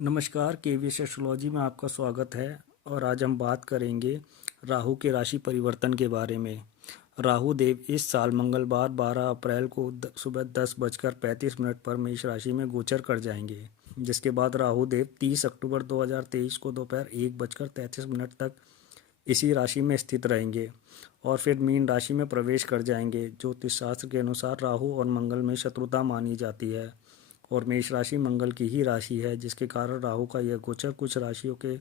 नमस्कार, KVS astrology में आपका स्वागत है। और आज हम बात करेंगे राहु के राशि परिवर्तन के बारे में। राहु देव इस साल मंगलवार 12 अप्रैल को सुबह 10:35 पर मेष राशि में गोचर कर जाएंगे, जिसके बाद राहु देव 30 अक्टूबर 2023 को दोपहर 1:33 तक इसी राशि में स्थित रहेंगे और फिर मीन राशि में प्रवेश कर जाएंगे। ज्योतिष शास्त्र के अनुसार राहु और मंगल में शत्रुता मानी जाती है और मेष राशि मंगल की ही राशि है, जिसके कारण राहु का यह गोचर कुछ राशियों के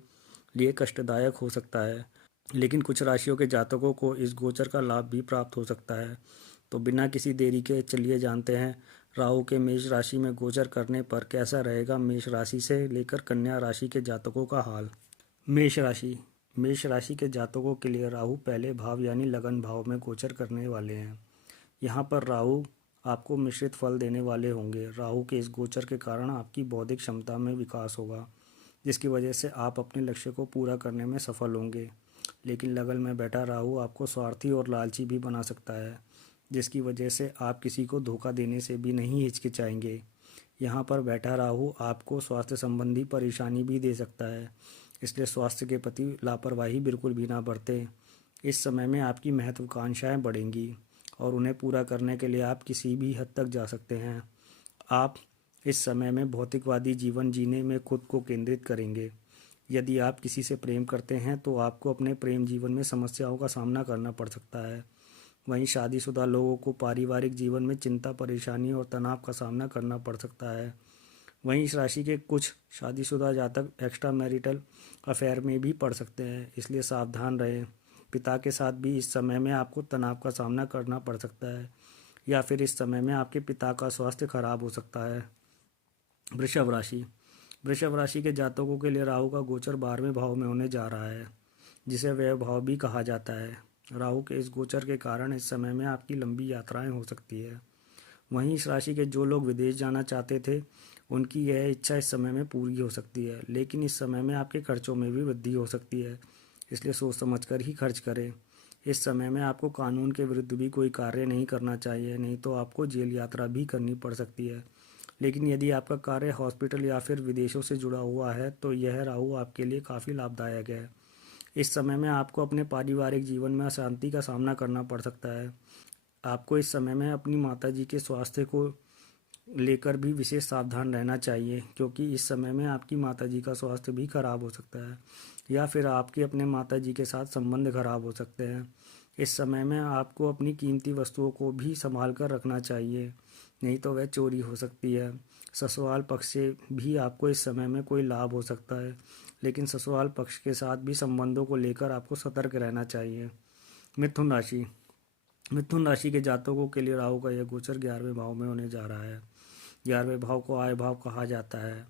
लिए कष्टदायक हो सकता है, लेकिन कुछ राशियों के जातकों को इस गोचर का लाभ भी प्राप्त हो सकता है। तो बिना किसी देरी के चलिए जानते हैं राहु के मेष राशि में गोचर करने पर कैसा रहेगा मेष राशि से लेकर कन्या राशि के जातकों का हाल। मेष राशि के जातकों के लिए राहु पहले भाव यानी लगन भाव में गोचर करने वाले हैं। यहाँ पर राहु आपको मिश्रित फल देने वाले होंगे। राहु के इस गोचर के कारण आपकी बौद्धिक क्षमता में विकास होगा, जिसकी वजह से आप अपने लक्ष्य को पूरा करने में सफल होंगे। लेकिन लगन में बैठा राहु आपको स्वार्थी और लालची भी बना सकता है, जिसकी वजह से आप किसी को धोखा देने से भी नहीं हिचकिचाएंगे। यहाँ पर बैठा राहु आपको स्वास्थ्य संबंधी परेशानी भी दे सकता है, इसलिए स्वास्थ्य के प्रति लापरवाही बिल्कुल भी ना बरतें। इस समय में आपकी महत्वाकांक्षाएं बढ़ेंगी और उन्हें पूरा करने के लिए आप किसी भी हद तक जा सकते हैं। आप इस समय में भौतिकवादी जीवन जीने में खुद को केंद्रित करेंगे। यदि आप किसी से प्रेम करते हैं तो आपको अपने प्रेम जीवन में समस्याओं का सामना करना पड़ सकता है। वहीं शादीशुदा लोगों को पारिवारिक जीवन में चिंता, परेशानी और तनाव का सामना करना पड़ सकता है। वहीं इस राशि के कुछ शादीशुदा जातक एक्स्ट्रा मैरिटल अफेयर में भी पड़ सकते हैं, इसलिए सावधान रहें। पिता के साथ भी इस समय में आपको तनाव का सामना करना पड़ सकता है या फिर इस समय में आपके पिता का स्वास्थ्य खराब हो सकता है। वृषभ राशि के जातकों के लिए राहु का गोचर 12वें भाव में होने जा रहा है, जिसे व्यय भाव भी कहा जाता है। राहु के इस गोचर के कारण इस समय में आपकी लंबी यात्राएं हो सकती है। वहीं इस राशि के जो लोग विदेश जाना चाहते थे, उनकी यह इच्छा इस समय में पूरी हो सकती है, लेकिन इस समय में आपके खर्चों में भी वृद्धि हो सकती है, इसलिए सोच समझकर ही खर्च करें। इस समय में आपको कानून के विरुद्ध भी कोई कार्य नहीं करना चाहिए, नहीं तो आपको जेल यात्रा भी करनी पड़ सकती है। लेकिन यदि आपका कार्य हॉस्पिटल या फिर विदेशों से जुड़ा हुआ है तो यह राहु आपके लिए काफ़ी लाभदायक है। इस समय में आपको अपने पारिवारिक जीवन में अशांति का सामना करना पड़ सकता है। आपको इस समय में अपनी माताजी के स्वास्थ्य को लेकर भी विशेष सावधान रहना चाहिए, क्योंकि इस समय में आपकी माताजी का स्वास्थ्य भी खराब हो सकता है या फिर आपके अपने माताजी के साथ संबंध खराब हो सकते हैं। इस समय में आपको अपनी कीमती वस्तुओं को भी संभाल कर रखना चाहिए, नहीं तो वह चोरी हो सकती है। ससुराल पक्ष से भी आपको इस समय में कोई लाभ हो सकता है, लेकिन ससुराल पक्ष के साथ भी संबंधों को लेकर आपको सतर्क रहना चाहिए। मिथुन राशि मिथुन राशि के जातकों के लिए राहु का यह गोचर 11वें भाव में होने जा रहा है। 11वें भाव को आय भाव कहा जाता है।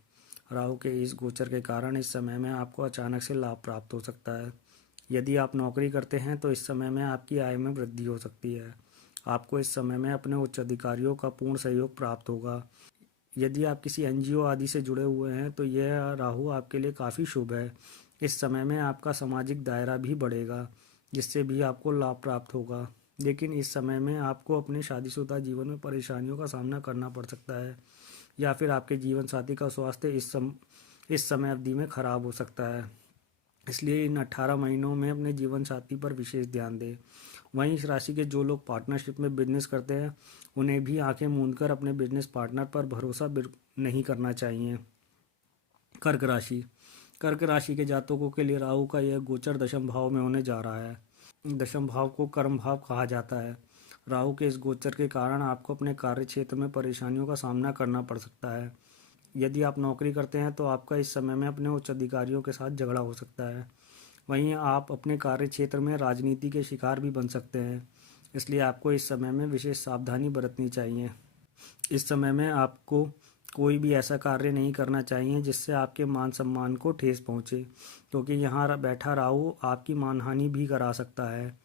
राहु के इस गोचर के कारण इस समय में आपको अचानक से लाभ प्राप्त हो सकता है। यदि आप नौकरी करते हैं तो इस समय में आपकी आय में वृद्धि हो सकती है। आपको इस समय में अपने उच्च अधिकारियों का पूर्ण सहयोग प्राप्त होगा। यदि आप किसी एनजीओ आदि से जुड़े हुए हैं तो यह राहु आपके लिए काफ़ी शुभ है। इस समय में आपका सामाजिक दायरा भी बढ़ेगा, जिससे भी आपको लाभ प्राप्त होगा। लेकिन इस समय में आपको अपने शादीशुदा जीवन में परेशानियों का सामना करना पड़ सकता है या फिर आपके जीवन साथी का स्वास्थ्य इस समय अवधि में खराब हो सकता है, इसलिए इन 18 महीनों में अपने जीवन साथी पर विशेष ध्यान दें। वहीं इस राशि के जो लोग पार्टनरशिप में बिजनेस करते हैं, उन्हें भी आंखें मूंदकर अपने बिजनेस पार्टनर पर भरोसा नहीं करना चाहिए। कर्क राशि कर्क राशि के जातकों के लिए राहु का यह गोचर दशम भाव में होने जा रहा है। दशम भाव को कर्म भाव कहा जाता है। राहु के इस गोचर के कारण आपको अपने कार्य क्षेत्र में परेशानियों का सामना करना पड़ सकता है। यदि आप नौकरी करते हैं तो आपका इस समय में अपने उच्च अधिकारियों के साथ झगड़ा हो सकता है। वहीं आप अपने कार्य क्षेत्र में राजनीति के शिकार भी बन सकते हैं, इसलिए आपको इस समय में विशेष सावधानी बरतनी चाहिए। इस समय में आपको कोई भी ऐसा कार्य नहीं करना चाहिए जिससे आपके मान सम्मान को ठेस पहुंचे, क्योंकि यहाँ बैठा राहु आपकी मानहानि भी करा सकता है।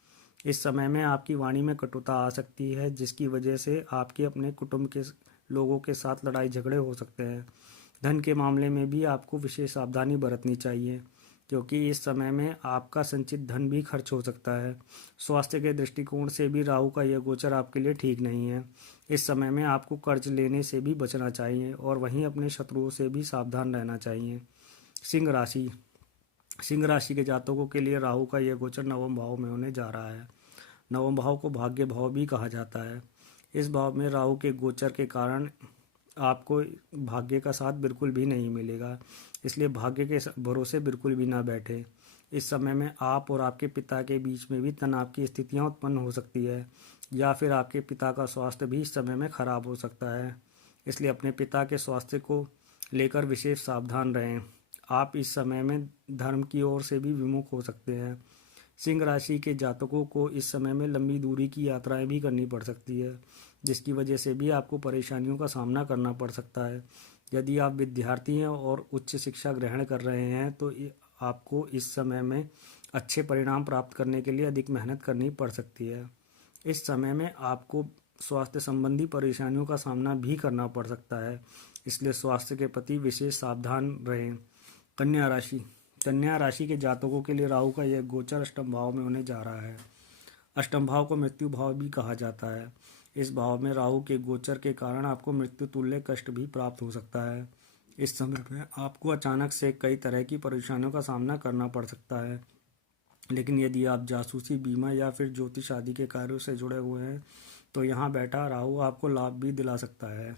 इस समय में आपकी वाणी में कटुता आ सकती है, जिसकी वजह से आपके अपने कुटुंब के लोगों के साथ लड़ाई झगड़े हो सकते हैं। धन के मामले में भी आपको विशेष सावधानी बरतनी चाहिए, क्योंकि इस समय में आपका संचित धन भी खर्च हो सकता है। स्वास्थ्य के दृष्टिकोण से भी राहु का यह गोचर आपके लिए ठीक नहीं है। इस समय में आपको कर्ज लेने से भी बचना चाहिए और वहीं अपने शत्रुओं से भी सावधान रहना चाहिए। सिंह राशि। सिंह राशि के जातकों के लिए राहु का यह गोचर नवम भाव में होने जा रहा है। नवम भाव को भाग्य भाव भी कहा जाता है। इस भाव में राहु के गोचर के कारण आपको भाग्य का साथ बिल्कुल भी नहीं मिलेगा, इसलिए भाग्य के भरोसे बिल्कुल भी ना बैठे। इस समय में आप और आपके पिता के बीच में भी तनाव की स्थितियां उत्पन्न हो सकती है, या फिर आपके पिता का स्वास्थ्य भी इस समय में खराब हो सकता है, इसलिए अपने पिता के स्वास्थ्य को लेकर विशेष सावधान रहें। आप इस समय में धर्म की ओर से भी विमुख हो सकते हैं। सिंह राशि के जातकों को इस समय में लंबी दूरी की यात्राएं भी करनी पड़ सकती है, जिसकी वजह से भी आपको परेशानियों का सामना करना पड़ सकता है। यदि आप विद्यार्थी हैं और उच्च शिक्षा ग्रहण कर रहे हैं तो आपको इस समय में अच्छे परिणाम प्राप्त करने के लिए अधिक मेहनत करनी पड़ सकती है। इस समय में आपको स्वास्थ्य संबंधी परेशानियों का सामना भी करना पड़ सकता है, इसलिए स्वास्थ्य के प्रति विशेष सावधान रहें। कन्या राशि। कन्या राशि के जातकों के लिए राहु का यह गोचर अष्टम भाव में होने जा रहा है। अष्टम भाव को मृत्यु भाव भी कहा जाता है। इस भाव में राहु के गोचर के कारण आपको मृत्यु तुल्य कष्ट भी प्राप्त हो सकता है। इस समय में आपको अचानक से कई तरह की परेशानियों का सामना करना पड़ सकता है, लेकिन यदि आप जासूसी, बीमा या फिर ज्योतिष आदि के कार्यों से जुड़े हुए हैं तो यहाँ बैठा राहु आपको लाभ भी दिला सकता है।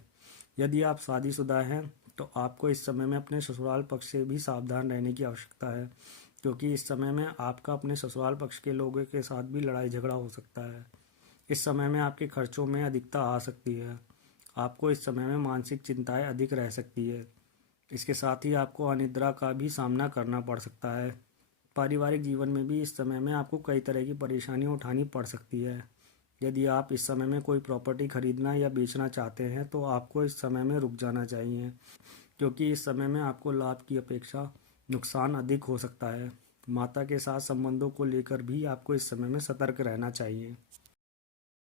यदि आप शादीशुदा हैं तो आपको इस समय में अपने ससुराल पक्ष से भी सावधान रहने की आवश्यकता है, क्योंकि इस समय में आपका अपने ससुराल पक्ष के लोगों के साथ भी लड़ाई झगड़ा हो सकता है। इस समय में आपके खर्चों में अधिकता आ सकती है। आपको इस समय में मानसिक चिंताएं अधिक रह सकती है। इसके साथ ही आपको अनिद्रा का भी सामना करना पड़ सकता है। पारिवारिक जीवन में भी इस समय में आपको कई तरह की परेशानियां उठानी पड़ सकती है। यदि आप इस समय में कोई प्रॉपर्टी खरीदना या बेचना चाहते हैं तो आपको इस समय में रुक जाना चाहिए, क्योंकि इस समय में आपको लाभ की अपेक्षा नुकसान अधिक हो सकता है। माता के साथ संबंधों को लेकर भी आपको इस समय में सतर्क रहना चाहिए।